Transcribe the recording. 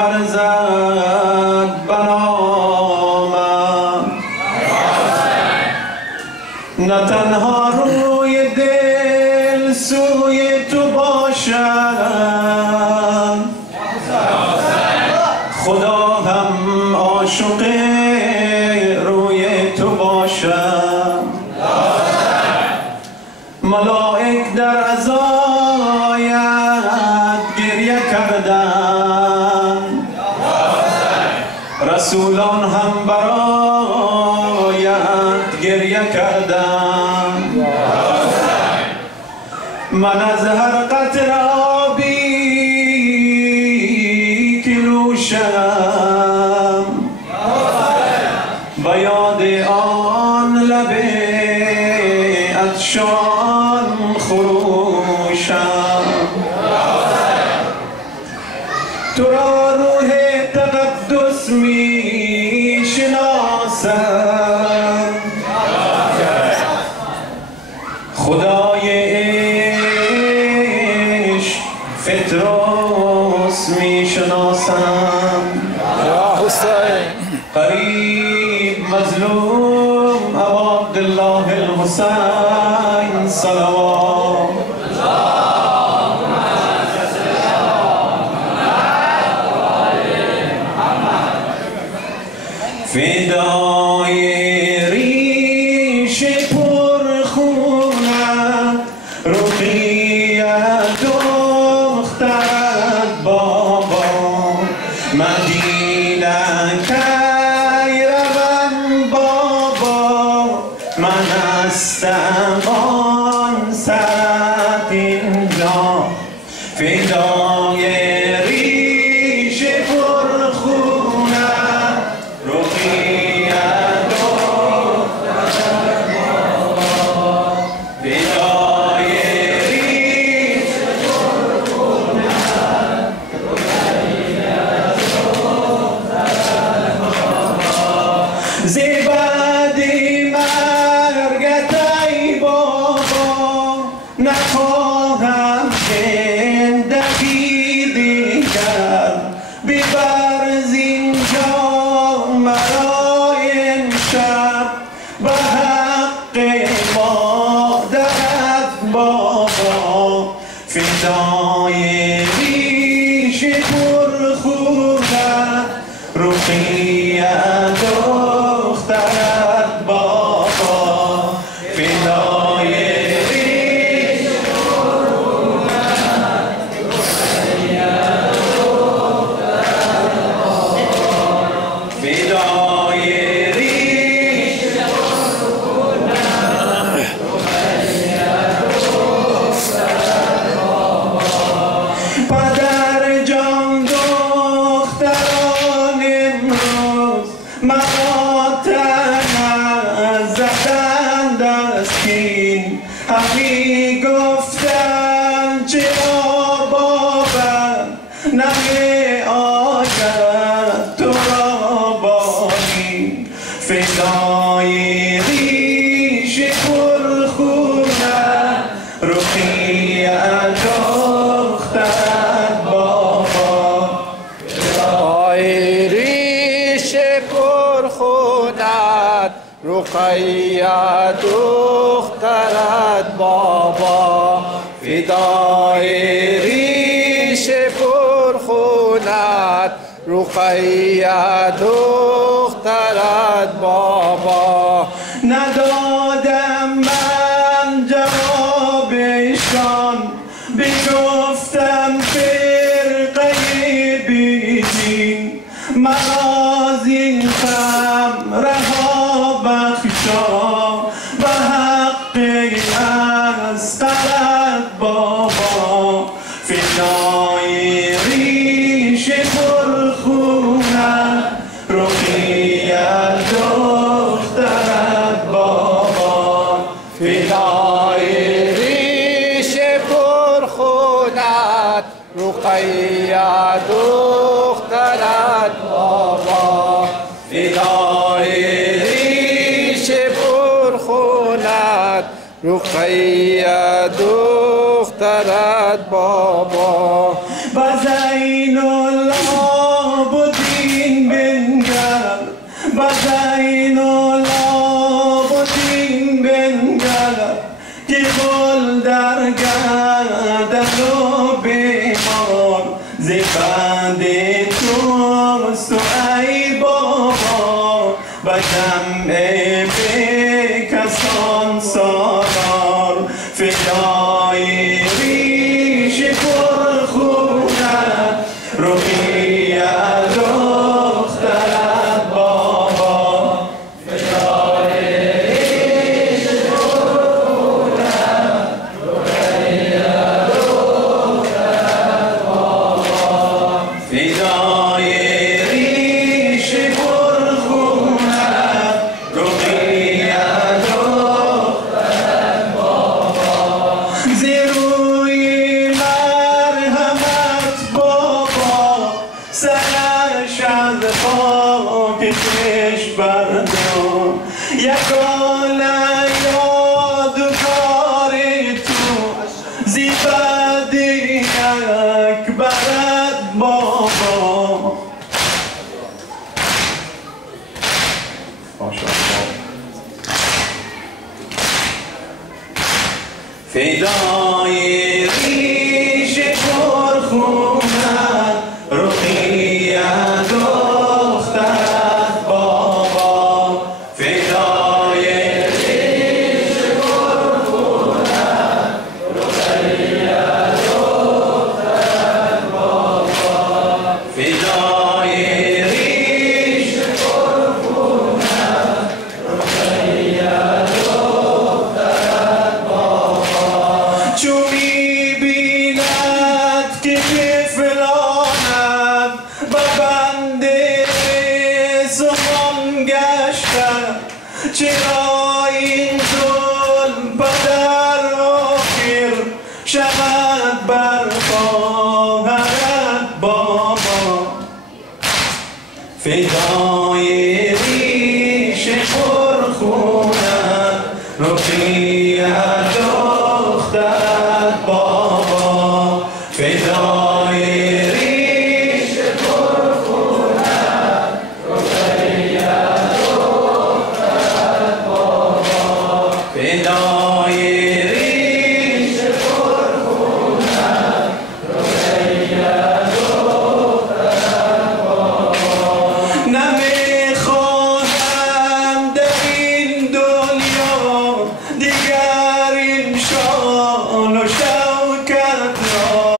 ورزد بنامم، نه تنها روی دل سوی تو باشم، خدا هم عاشق روی تو باشم. ملائک در عزایت گریه کردن، رسولان هم برایت گریه کردن. من از هر قطره آبی که نوشم، به یاد آن لب عطشان خروشم. تو را روح تقدس می شناسم، خدای عشق فطرس می شناسم. قریب مظلوم ابا عبدالله الحسین صلوات. فدای ریش پرخونت رقیه دخترت بابا، مدینه کی روم بابا، من هستم آن سرت اینجا. فدای ریش پرخونت رقیه دخترت بابا، فدای ریش پرخونت رقیه دخترت بابا. زبادی مرگت ای بابا، نخواهم زندگی دیگر، ببر زینجا مرا امشب، به حق مادرت بابا. فدای ریش پرخونت رقیه دخترت بابا، فدای ریش پرخونت رقیه دخترت بابا، فدای ریش پرخونت رقیه دخترت بابا. پدر جان دختران امروز مرا تنها زدند از کین، همی گفتم چرا بابم نمی آید تو را بانی. فدای ریش پرخونت رقیه دخترت بابا، فدای ریش پرخونت رقیه دخترت بابا، فدای ریش پرخونت رقیه دخترت بابا. ندادم من جوابشان، بگفتم فرقه بیدین، مرا زین غم رها بخشا، به حق اسقرت بابا. فدای ریش پرخونت رقیه دخترت بابا، فدای ریش پرخونت رقیه دخترت بابا، فدای ریش پرخونت رقیه دخترت بابا. و زین الله بعد توست ای بابا و جمع به کسان سالار فدای ریش پرخونت رقیه دخترت بابا فدای ریش پرخونت رقیه دخترت بابا فدای ریش پرخونت رقیه دخترت بابا زیروی مرحمت بابا سرش از خاک خویش بردار یگانه یادگار تو زیبدی اکبرت بابا فدای ریش پرخونت رقیه دخترت بابا فدای ریش پرخونت رقیه دخترت بابا فدای ریش پرخونت رقیه دخترت بابا چو می‌بیند که طفلانت و بنده زمان گشتند چرا این ظلم پدر آخر شود بر خواهرت بابا فدای